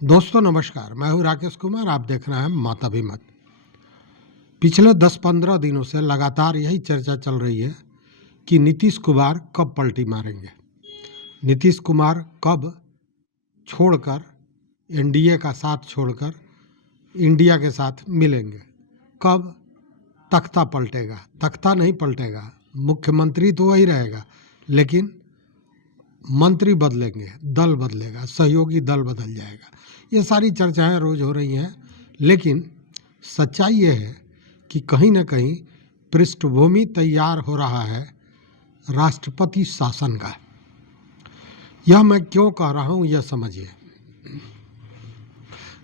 दोस्तों नमस्कार, मैं हूं राकेश कुमार। आप देख रहे हैं माताभिमत। पिछले 10-15 दिनों से लगातार यही चर्चा चल रही है कि नीतीश कुमार कब पलटी मारेंगे, नीतीश कुमार कब छोड़कर एनडीए का साथ छोड़कर इंडिया के साथ मिलेंगे, कब तख्ता पलटेगा। तख्ता नहीं पलटेगा, मुख्यमंत्री तो वही रहेगा, लेकिन मंत्री बदलेंगे, दल बदलेगा, सहयोगी दल बदल जाएगा। ये सारी चर्चाएं रोज हो रही हैं, लेकिन सच्चाई ये है कि कहीं ना कहीं पृष्ठभूमि तैयार हो रहा है राष्ट्रपति शासन का। यह मैं क्यों कह रहा हूं, यह समझिए।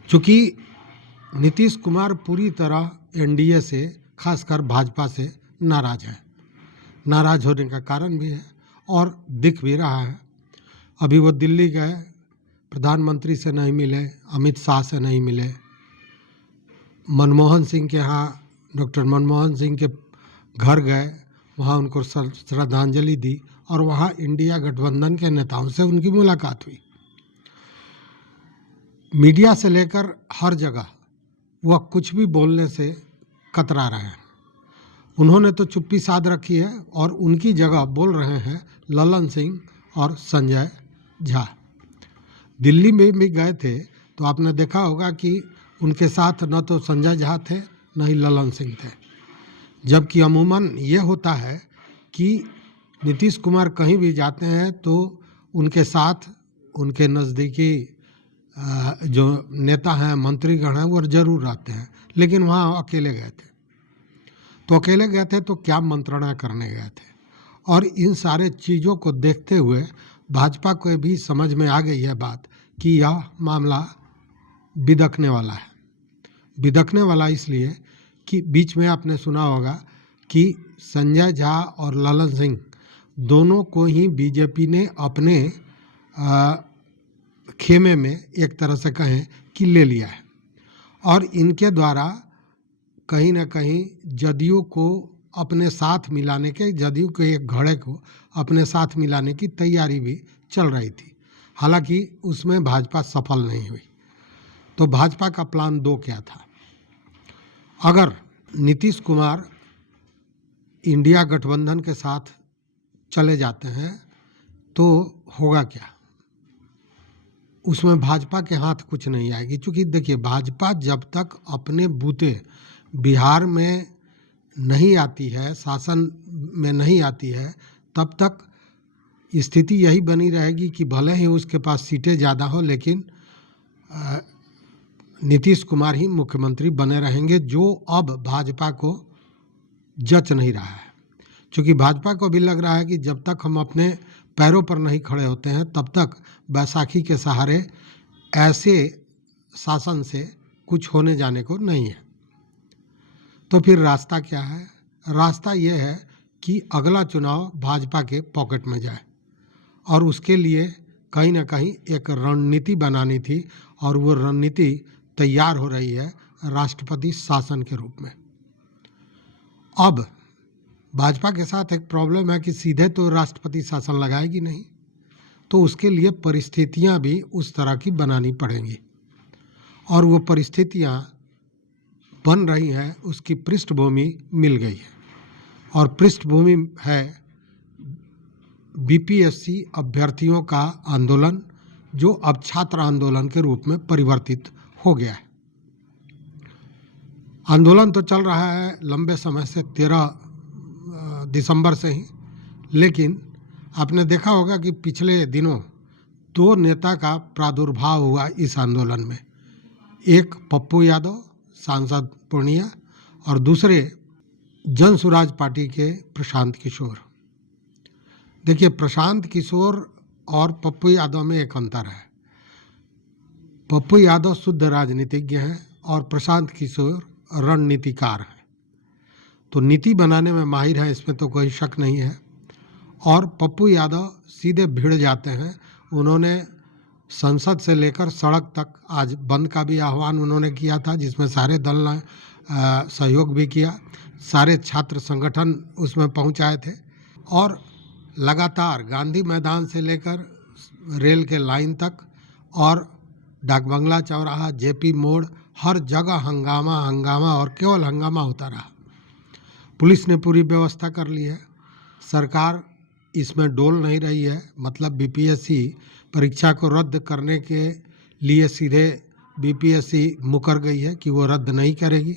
चूंकि नीतीश कुमार पूरी तरह एनडीए से, खासकर भाजपा से नाराज है। नाराज होने का कारण भी है और दिख भी रहा है। अभी वो दिल्ली गए, प्रधानमंत्री से नहीं मिले, अमित शाह से नहीं मिले, मनमोहन सिंह के यहाँ, डॉक्टर मनमोहन सिंह के घर गए, वहाँ उनको श्रद्धांजलि दी और वहाँ इंडिया गठबंधन के नेताओं से उनकी मुलाकात हुई। मीडिया से लेकर हर जगह वह कुछ भी बोलने से कतरा रहे हैं। उन्होंने तो चुप्पी साध रखी है और उनकी जगह बोल रहे हैं ललन सिंह और संजय झा। दिल्ली में भी गए थे तो आपने देखा होगा कि उनके साथ न तो संजय झा थे न ही ललन सिंह थे, जबकि अमूमन ये होता है कि नीतीश कुमार कहीं भी जाते हैं तो उनके साथ उनके नज़दीकी जो नेता हैं, मंत्रीगण हैं, वो ज़रूर रहते हैं। लेकिन वहाँ अकेले गए थे, तो अकेले गए थे तो क्या मंत्रणा करने गए थे। और इन सारे चीज़ों को देखते हुए भाजपा को भी समझ में आ गई है बात कि यह मामला बिदकने वाला है। बिदकने वाला इसलिए कि बीच में आपने सुना होगा कि संजय झा और ललन सिंह दोनों को ही बीजेपी ने अपने खेमे में एक तरह से कहें कि ले लिया है और इनके द्वारा कहीं ना कहीं जदयू को अपने साथ मिलाने के, जदयू के एक घड़े को अपने साथ मिलाने की तैयारी भी चल रही थी। हालांकि उसमें भाजपा सफल नहीं हुई। तो भाजपा का प्लान 2 क्या था? अगर नीतीश कुमार इंडिया गठबंधन के साथ चले जाते हैं तो होगा क्या? उसमें भाजपा के हाथ कुछ नहीं आएगी। क्योंकि देखिए, भाजपा जब तक अपने बूते बिहार में नहीं आती है, शासन में नहीं आती है, तब तक स्थिति यही बनी रहेगी कि भले ही उसके पास सीटें ज़्यादा हो, लेकिन नीतीश कुमार ही मुख्यमंत्री बने रहेंगे, जो अब भाजपा को जच नहीं रहा है। क्योंकि भाजपा को भी लग रहा है कि जब तक हम अपने पैरों पर नहीं खड़े होते हैं तब तक बैसाखी के सहारे ऐसे शासन से कुछ होने जाने को नहीं है। तो फिर रास्ता क्या है? रास्ता ये है कि अगला चुनाव भाजपा के पॉकेट में जाए और उसके लिए कहीं ना कहीं एक रणनीति बनानी थी और वो रणनीति तैयार हो रही है राष्ट्रपति शासन के रूप में। अब भाजपा के साथ एक प्रॉब्लम है कि सीधे तो राष्ट्रपति शासन लगाएगी नहीं, तो उसके लिए परिस्थितियां भी उस तरह की बनानी पड़ेंगी और वो परिस्थितियां बन रही हैं, उसकी पृष्ठभूमि मिल गई है और पृष्ठभूमि है बीपीएससी अभ्यर्थियों का आंदोलन, जो अब छात्र आंदोलन के रूप में परिवर्तित हो गया है। आंदोलन तो चल रहा है लंबे समय से, 13 दिसंबर से ही, लेकिन आपने देखा होगा कि पिछले दिनों 2 नेता का प्रादुर्भाव हुआ इस आंदोलन में। एक पप्पू यादव सांसद पूर्णिया और दूसरे जन सुराज पार्टी के प्रशांत किशोर। देखिए, प्रशांत किशोर और पप्पू यादव में एक अंतर है। पप्पू यादव शुद्ध राजनीतिज्ञ हैं और प्रशांत किशोर रणनीतिकार हैं। तो नीति बनाने में माहिर है, इसमें तो कोई शक नहीं है। और पप्पू यादव सीधे भिड़ जाते हैं। उन्होंने संसद से लेकर सड़क तक आज बंद का भी आह्वान उन्होंने किया था, जिसमें सारे दल ने सहयोग भी किया, सारे छात्र संगठन उसमें पहुंचाए थे और लगातार गांधी मैदान से लेकर रेल के लाइन तक और डाक बंगला चौराहा, जेपी मोड़, हर जगह हंगामा हंगामा और केवल हंगामा होता रहा। पुलिस ने पूरी व्यवस्था कर ली है, सरकार इसमें डोल नहीं रही है। मतलब बीपीएससी परीक्षा को रद्द करने के लिए सीधे बीपीएससी मुकर गई है कि वो रद्द नहीं करेगी।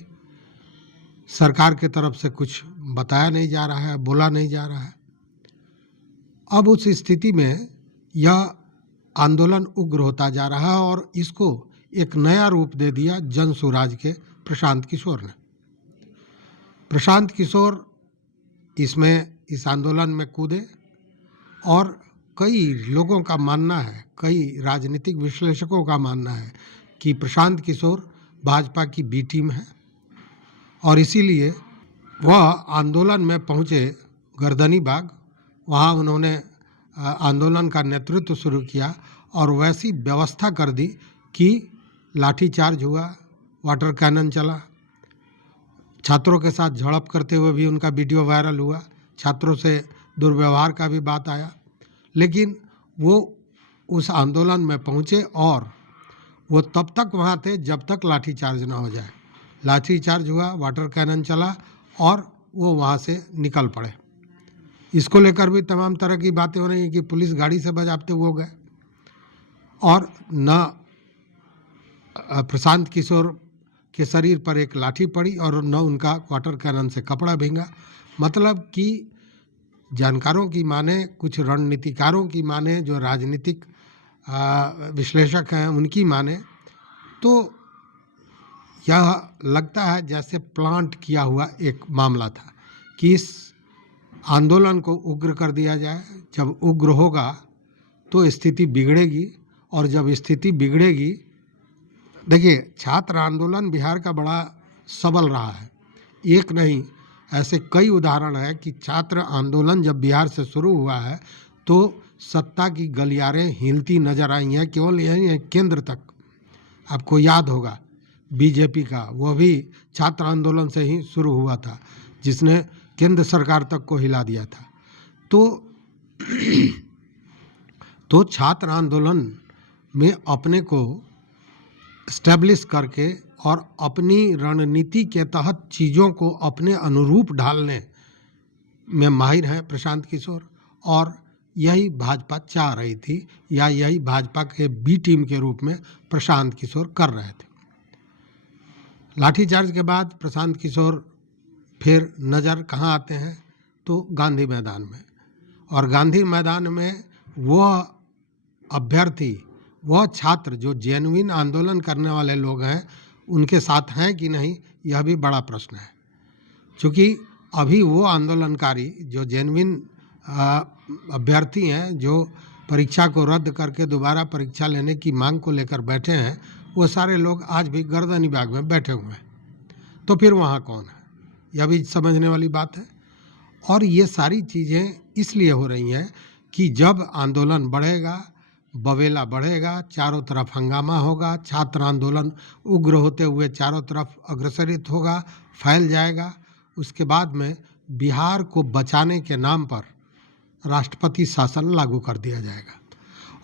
सरकार की तरफ से कुछ बताया नहीं जा रहा है, बोला नहीं जा रहा है। अब उस स्थिति में यह आंदोलन उग्र होता जा रहा है और इसको एक नया रूप दे दिया जन स्वराज के प्रशांत किशोर ने। प्रशांत किशोर इस आंदोलन में कूदे और कई लोगों का मानना है, कई राजनीतिक विश्लेषकों का मानना है कि प्रशांत किशोर भाजपा की बी टीम है और इसीलिए वह आंदोलन में पहुंचे गर्दनी बाग। वहाँ उन्होंने आंदोलन का नेतृत्व शुरू किया और वैसी व्यवस्था कर दी कि लाठीचार्ज हुआ, वाटर कैनन चला, छात्रों के साथ झड़प करते हुए भी उनका वीडियो वायरल हुआ, छात्रों से दुर्व्यवहार का भी बात आया। लेकिन वो उस आंदोलन में पहुँचे और वो तब तक वहाँ थे जब तक लाठीचार्ज ना हो जाए। लाठीचार्ज हुआ, वाटर कैनन चला और वो वहाँ से निकल पड़े। इसको लेकर भी तमाम तरह की बातें हो रही हैं कि पुलिस गाड़ी से बजाते हुए गए और न प्रशांत किशोर के शरीर पर एक लाठी पड़ी और न उनका वाटर कैनन से कपड़ा भींगा। मतलब कि जानकारों की माने, कुछ रणनीतिकारों की माने, जो राजनीतिक विश्लेषक हैं उनकी माने, तो यह लगता है जैसे प्लांट किया हुआ एक मामला था कि इस आंदोलन को उग्र कर दिया जाए। जब उग्र होगा तो स्थिति बिगड़ेगी और जब स्थिति बिगड़ेगी, देखिए छात्र आंदोलन बिहार का बड़ा सबल रहा है, एक नहीं ऐसे कई उदाहरण है कि छात्र आंदोलन जब बिहार से शुरू हुआ है तो सत्ता की गलियारें हिलती नजर आई हैं। केवल यही है, केंद्र तक आपको याद होगा बीजेपी का, वह भी छात्र आंदोलन से ही शुरू हुआ था जिसने केंद्र सरकार तक को हिला दिया था। तो छात्र आंदोलन में अपने को स्टैब्लिश करके और अपनी रणनीति के तहत चीज़ों को अपने अनुरूप ढालने में माहिर हैं प्रशांत किशोर, और यही भाजपा चाह रही थी या यही भाजपा के बी टीम के रूप में प्रशांत किशोर कर रहे थे। लाठीचार्ज के बाद प्रशांत किशोर फिर नज़र कहाँ आते हैं तो गांधी मैदान में, और गांधी मैदान में वह अभ्यर्थी, वह छात्र जो जेन्युइन आंदोलन करने वाले लोग हैं उनके साथ हैं कि नहीं, यह भी बड़ा प्रश्न है। क्योंकि अभी वो आंदोलनकारी जो जेन्युइन अभ्यर्थी हैं, जो परीक्षा को रद्द करके दोबारा परीक्षा लेने की मांग को लेकर बैठे हैं, वो सारे लोग आज भी गर्दनी बाग में बैठे हुए हैं। तो फिर वहाँ कौन है, यह भी समझने वाली बात है। और ये सारी चीज़ें इसलिए हो रही हैं कि जब आंदोलन बढ़ेगा, बवेला बढ़ेगा, चारों तरफ हंगामा होगा, छात्र आंदोलन उग्र होते हुए चारों तरफ अग्रसरित होगा, फैल जाएगा। उसके बाद में बिहार को बचाने के नाम पर राष्ट्रपति शासन लागू कर दिया जाएगा,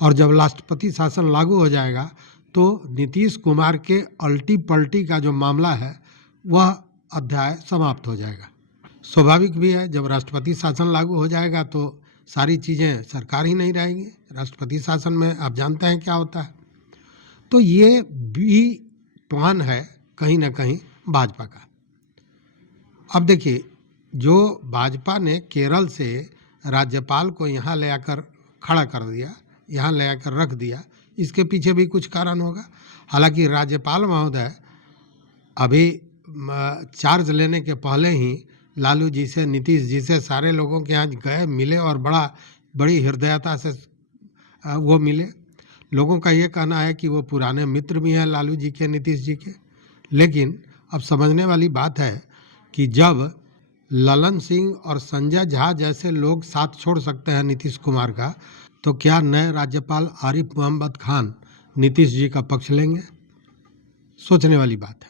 और जब राष्ट्रपति शासन लागू हो जाएगा तो नीतीश कुमार के अल्टी पल्टी का जो मामला है वह अध्याय समाप्त हो जाएगा। स्वाभाविक भी है, जब राष्ट्रपति शासन लागू हो जाएगा तो सारी चीज़ें सरकार ही नहीं रहेंगी। राष्ट्रपति शासन में आप जानते हैं क्या होता है। तो ये भी प्लान है कहीं ना कहीं भाजपा का। अब देखिए, जो भाजपा ने केरल से राज्यपाल को यहाँ ले आकर खड़ा कर दिया, यहाँ ले आकर रख दिया, इसके पीछे भी कुछ कारण होगा। हालांकि राज्यपाल महोदय अभी चार्ज लेने के पहले ही लालू जी से, नीतीश जी से, सारे लोगों के यहाँ गए, मिले और बड़ी हृदयता से वो मिले। लोगों का ये कहना है कि वो पुराने मित्र भी हैं लालू जी के, नीतीश जी के। लेकिन अब समझने वाली बात है कि जब ललन सिंह और संजय झा जैसे लोग साथ छोड़ सकते हैं नीतीश कुमार का, तो क्या नए राज्यपाल आरिफ मोहम्मद खान नीतीश जी का पक्ष लेंगे? सोचने वाली बात है।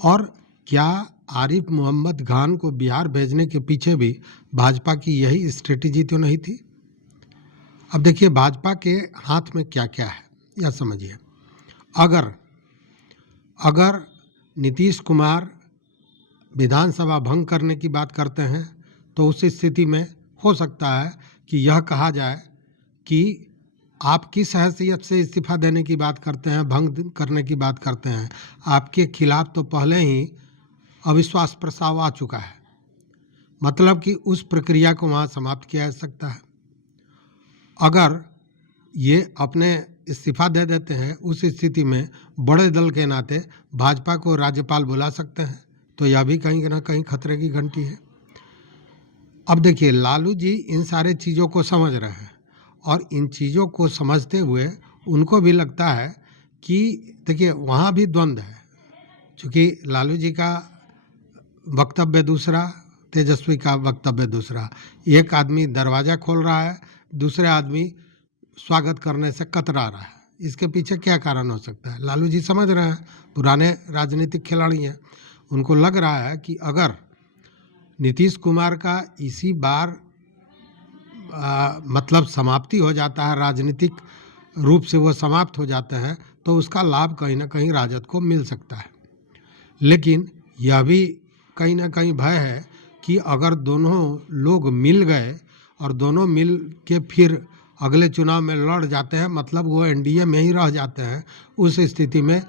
और क्या आरिफ मोहम्मद खान को बिहार भेजने के पीछे भी भाजपा की यही स्ट्रेटेजी तो नहीं थी? अब देखिए, भाजपा के हाथ में क्या क्या है यह समझिए। अगर अगर नीतीश कुमार विधानसभा भंग करने की बात करते हैं तो उस स्थिति में हो सकता है कि यह कहा जाए कि आप किस हैसियत से इस्तीफा देने की बात करते हैं, भंग करने की बात करते हैं। आपके खिलाफ तो पहले ही अविश्वास प्रस्ताव आ चुका है, मतलब कि उस प्रक्रिया को वहाँ समाप्त किया जा सकता है। अगर ये अपने इस्तीफा दे देते हैं, उस स्थिति में बड़े दल के नाते भाजपा को राज्यपाल बुला सकते हैं, तो यह भी कहीं ना कहीं खतरे की घंटी है। अब देखिए, लालू जी इन सारे चीज़ों को समझ रहे हैं और इन चीज़ों को समझते हुए उनको भी लगता है कि देखिए वहाँ भी द्वंद्व है, क्योंकि लालू जी का वक्तव्य दूसरा, तेजस्वी का वक्तव्य दूसरा। एक आदमी दरवाज़ा खोल रहा है, दूसरे आदमी स्वागत करने से कतरा रहा है। इसके पीछे क्या कारण हो सकता है? लालू जी समझ रहे हैं, पुराने राजनीतिक खिलाड़ी हैं, उनको लग रहा है कि अगर नीतीश कुमार का इसी बार मतलब समाप्ति हो जाता है, राजनीतिक रूप से वो समाप्त हो जाते हैं, तो उसका लाभ कहीं ना कहीं राजद को मिल सकता है। लेकिन यह भी कहीं ना कहीं भय है कि अगर दोनों लोग मिल गए और दोनों मिल के फिर अगले चुनाव में लड़ जाते हैं, मतलब वो एनडीए में ही रह जाते हैं, उस स्थिति में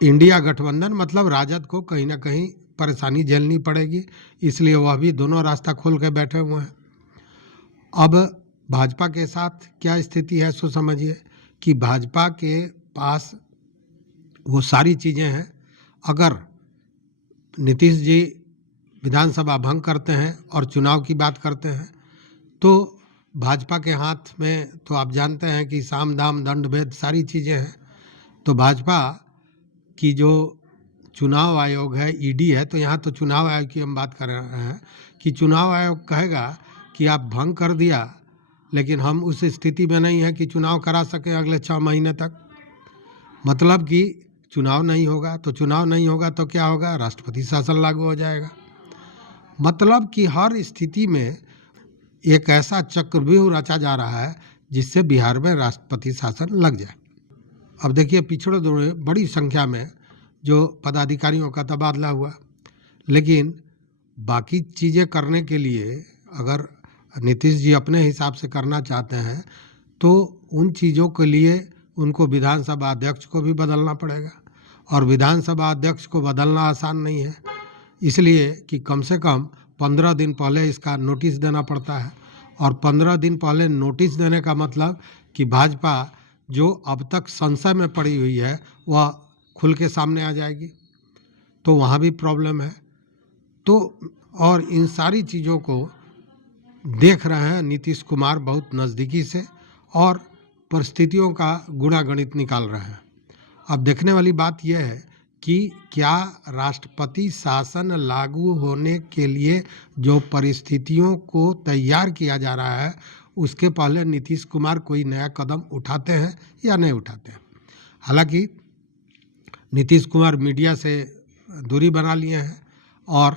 इंडिया गठबंधन मतलब राजद को कहीं ना कहीं परेशानी झेलनी पड़ेगी। इसलिए वह भी दोनों रास्ता खोल के बैठे हुए हैं। अब भाजपा के साथ क्या स्थिति है सो समझिए कि भाजपा के पास वो सारी चीज़ें हैं। अगर नीतीश जी विधानसभा भंग करते हैं और चुनाव की बात करते हैं तो भाजपा के हाथ में तो आप जानते हैं कि साम दाम दंड भेद सारी चीज़ें हैं। तो भाजपा की जो चुनाव आयोग है, ईडी है, तो यहाँ तो चुनाव आयोग की हम बात कर रहे हैं कि चुनाव आयोग कहेगा कि आप भंग कर दिया, लेकिन हम उस स्थिति में नहीं है कि चुनाव करा सकें अगले 6 महीने तक। मतलब कि चुनाव नहीं होगा, तो चुनाव नहीं होगा तो क्या होगा? राष्ट्रपति शासन लागू हो जाएगा। मतलब कि हर स्थिति में एक ऐसा चक्रव्यूह रचा जा रहा है जिससे बिहार में राष्ट्रपति शासन लग जाए। अब देखिए, पिछड़े दौर बड़ी संख्या में जो पदाधिकारियों का तबादला हुआ, लेकिन बाकी चीज़ें करने के लिए अगर नीतीश जी अपने हिसाब से करना चाहते हैं तो उन चीज़ों के लिए उनको विधानसभा अध्यक्ष को भी बदलना पड़ेगा, और विधानसभा अध्यक्ष को बदलना आसान नहीं है, इसलिए कि कम से कम 15 दिन पहले इसका नोटिस देना पड़ता है। और 15 दिन पहले नोटिस देने का मतलब कि भाजपा जो अब तक संशय में पड़ी हुई है वह खुल के सामने आ जाएगी, तो वहाँ भी प्रॉब्लम है। तो और इन सारी चीज़ों को देख रहे हैं नीतीश कुमार बहुत नज़दीकी से और परिस्थितियों का गुणागणित निकाल रहे हैं। अब देखने वाली बात यह है कि क्या राष्ट्रपति शासन लागू होने के लिए जो परिस्थितियों को तैयार किया जा रहा है उसके पहले नीतीश कुमार कोई नया कदम उठाते हैं या नहीं उठाते हैं। हालांकि नीतीश कुमार मीडिया से दूरी बना लिए हैं, और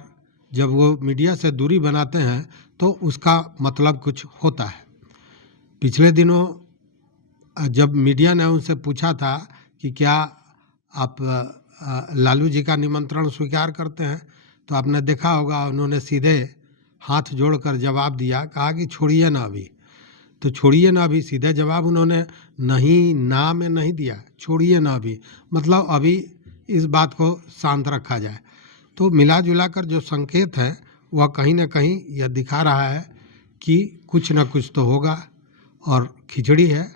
जब वो मीडिया से दूरी बनाते हैं तो उसका मतलब कुछ होता है। पिछले दिनों जब मीडिया ने उनसे पूछा था कि क्या आप लालू जी का निमंत्रण स्वीकार करते हैं, तो आपने देखा होगा उन्होंने सीधे हाथ जोड़कर जवाब दिया, कहा कि छोड़िए ना अभी। तो छोड़िए ना अभी सीधे जवाब उन्होंने नहीं, ना में नहीं दिया, छोड़िए ना अभी, मतलब अभी इस बात को शांत रखा जाए। तो मिला जुला कर जो संकेत है वह कहीं ना कहीं यह दिखा रहा है कि कुछ न कुछ तो होगा, और खिचड़ी है।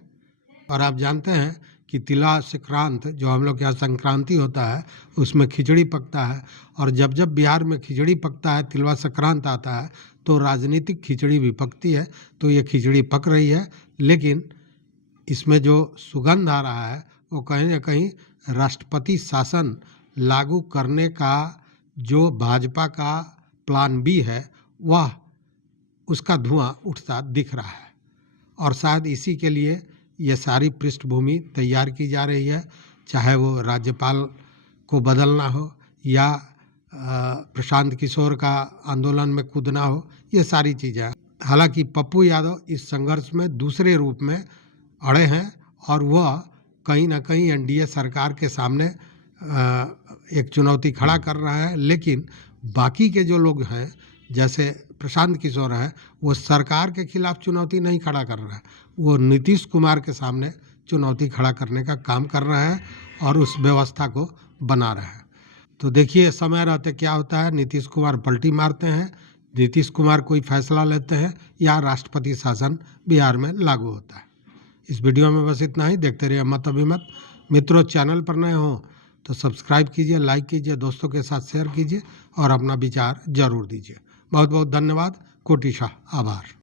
और आप जानते हैं कि तिला संक्रांत जो हम लोग के यहाँ संक्रांति होता है उसमें खिचड़ी पकता है, और जब जब बिहार में खिचड़ी पकता है, तिलवा संक्रांत आता है, तो राजनीतिक खिचड़ी भी पकती है। तो ये खिचड़ी पक रही है, लेकिन इसमें जो सुगंध आ रहा है वो कहीं ना कहीं राष्ट्रपति शासन लागू करने का जो भाजपा का प्लान बी है वह उसका धुआं उठता दिख रहा है, और शायद इसी के लिए ये सारी पृष्ठभूमि तैयार की जा रही है, चाहे वो राज्यपाल को बदलना हो या प्रशांत किशोर का आंदोलन में कूदना हो, ये सारी चीज़ें। हालांकि पप्पू यादव इस संघर्ष में दूसरे रूप में अड़े हैं, और वह कहीं ना कहीं एनडीए सरकार के सामने एक चुनौती खड़ा कर रहा है, लेकिन बाकी के जो लोग हैं जैसे प्रशांत किशोर है, वो सरकार के खिलाफ चुनौती नहीं खड़ा कर रहा है, वो नीतीश कुमार के सामने चुनौती खड़ा करने का काम कर रहा है और उस व्यवस्था को बना रहा है। तो देखिए समय रहते क्या होता है, नीतीश कुमार पलटी मारते हैं, नीतीश कुमार कोई फैसला लेते हैं या राष्ट्रपति शासन बिहार में लागू होता है। इस वीडियो में बस इतना ही। देखते रहिए मत अभिमत। मित्रों, चैनल पर नए हो तो सब्सक्राइब कीजिए, लाइक कीजिए, दोस्तों के साथ शेयर कीजिए और अपना विचार जरूर दीजिए। बहुत बहुत धन्यवाद। कोटिशाह आभार।